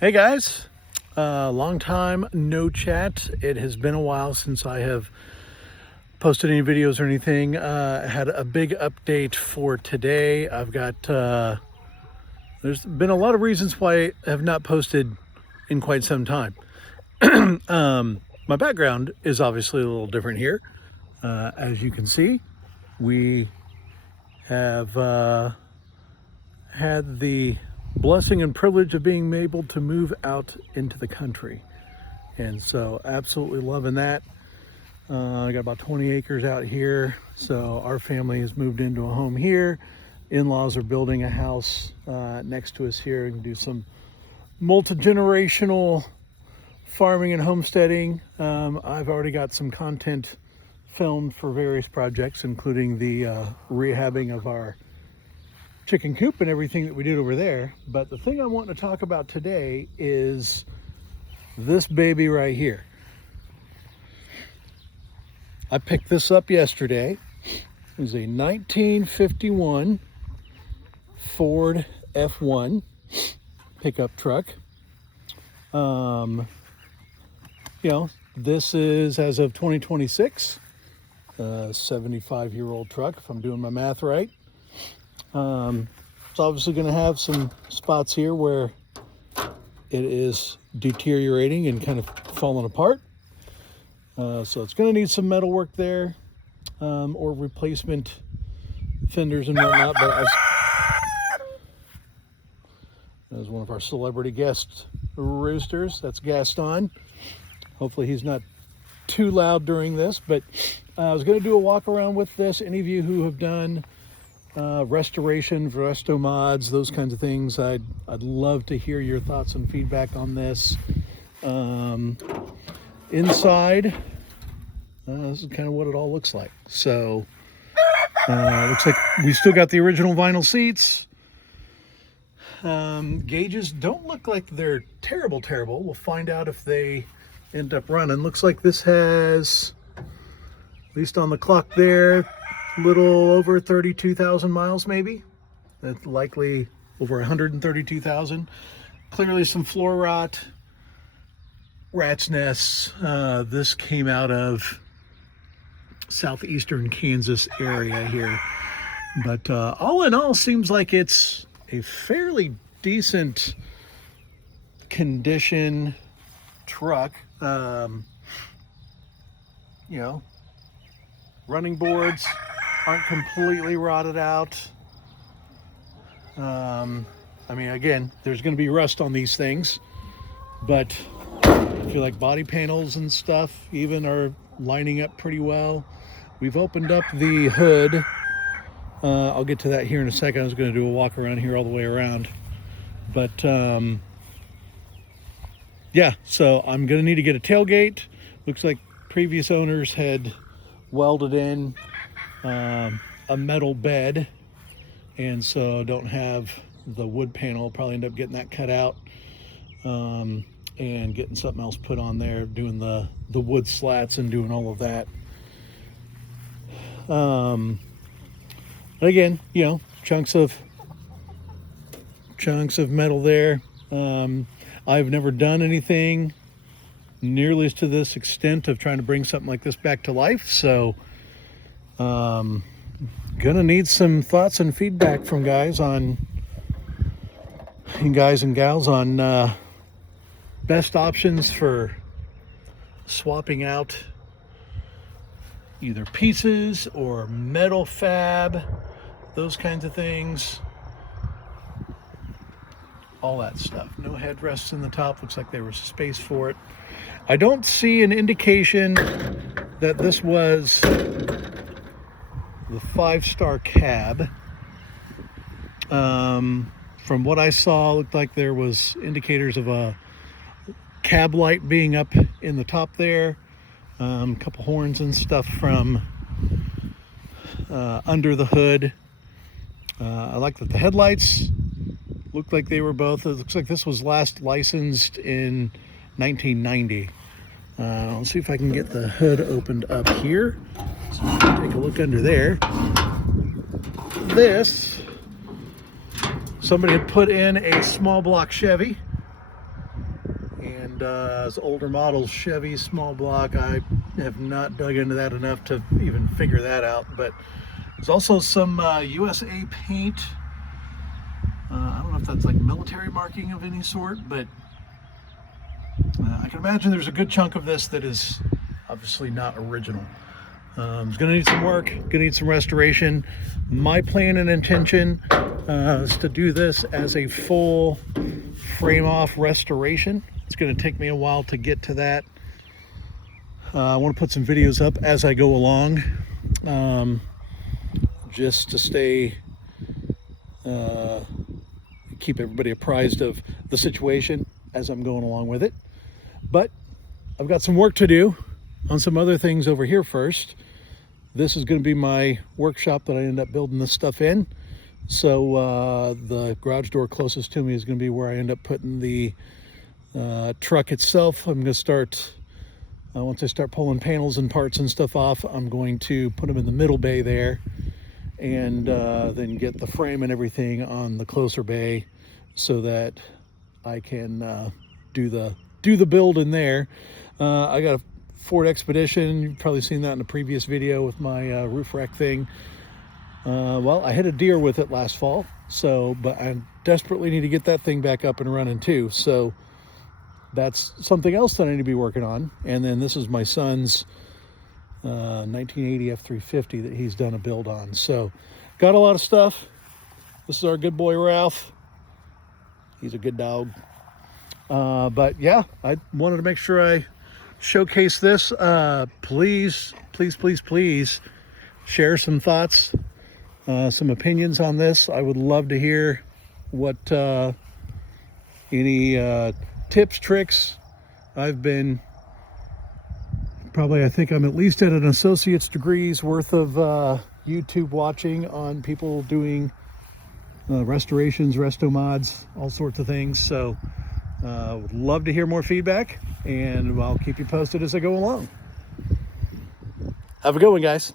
Hey guys, long time no chat. It has been a while since I have posted any videos or anything. Had a big update for today. I've got, there's been a lot of reasons why I have not posted in quite some time. My background is obviously a little different here. As you can see, we have had the blessing and privilege of being able to move out into the country, and so absolutely loving that. I got about 20 acres out here, so our family has moved into a home here. In-laws are building a house next to us here and do some multi-generational farming and homesteading. I've already got some content filmed for various projects, including the rehabbing of our chicken coop and everything that we did over there. But the thing I want to talk about today is this baby right here. I picked this up yesterday. It was a 1951 Ford F1 pickup truck. This is, as of 2026, a 75-year-old truck, if I'm doing my math right. It's obviously going to have some spots here where it is deteriorating and kind of falling apart. So it's going to need some metal work there, or replacement fenders and whatnot. But as one of our celebrity guest roosters, that's Gaston. Hopefully he's not too loud during this, but I was going to do a walk around with this. Any of you who have done restoration, resto mods, those kinds of things, I'd love to hear your thoughts and feedback on this. Inside, this is kind of what it all looks like. So looks like we still got the original vinyl seats. Gauges don't look like they're terrible. We'll find out if they end up running. Looks like this has, at least on the clock there, little over 32,000 miles maybe. That's likely over 132,000. Clearly some floor rot, rat's nests. This came out of southeastern Kansas area here. But all in all, seems like it's a fairly decent condition truck. Running boards aren't completely rotted out. Again, there's going to be rust on these things, but I feel like body panels and stuff even are lining up pretty well. We've opened up the hood. I'll get to that here in a second. I was going to do a walk around here all the way around, but yeah, so I'm going to need to get a tailgate. Looks like previous owners had welded in a metal bed, and so don't have the wood panel. Probably end up getting that cut out and getting something else put on there, doing the wood slats and doing all of that. Again, chunks of metal there. I've never done anything nearly to this extent of trying to bring something like this back to life, so gonna need some thoughts and feedback from guys and gals on best options for swapping out either pieces or metal fab, those kinds of things, all that stuff. No headrests in the top. Looks like there was space for it. I don't see an indication that this was the 5-star cab. From what I saw, it looked like there was indicators of a cab light being up in the top there. A couple horns and stuff from under the hood. I like that the headlights looked like they were both. It looks like this was last licensed in 1990. Let's see if I can get the hood opened up here. So take a look under there. This, somebody had put in a small block Chevy and it's older models, Chevy, small block. I have not dug into that enough to even figure that out, but there's also some USA paint. I don't know if that's like military marking of any sort, but I can imagine there's a good chunk of this that is obviously not original. It's gonna need some work, gonna need some restoration. My plan and intention is to do this as a full frame off restoration. It's gonna take me a while to get to that. I want to put some videos up as I go along, just to stay keep everybody apprised of the situation as I'm going along with it. But I've got some work to do on some other things over here first. This is going to be my workshop that I end up building this stuff in. So the garage door closest to me is going to be where I end up putting the truck itself. I'm going to start, once I start pulling panels and parts and stuff off, I'm going to put them in the middle bay there, and then get the frame and everything on the closer bay so that I can do the build in there. I got a Ford Expedition. You've probably seen that in a previous video with my roof rack thing. Well, I hit a deer with it last fall, but I desperately need to get that thing back up and running too. So that's something else that I need to be working on. And then this is my son's 1980 F350 that he's done a build on. So got a lot of stuff. This is our good boy Ralph. He's a good dog. But yeah, I wanted to make sure I showcase this. Please share some thoughts, some opinions on this. I would love to hear what any tips, tricks. I think I'm at least at an associate's degree's worth of YouTube watching on people doing restorations, resto mods, all sorts of things. So would love to hear more feedback, and I'll keep you posted as I go along. Have a good one, guys.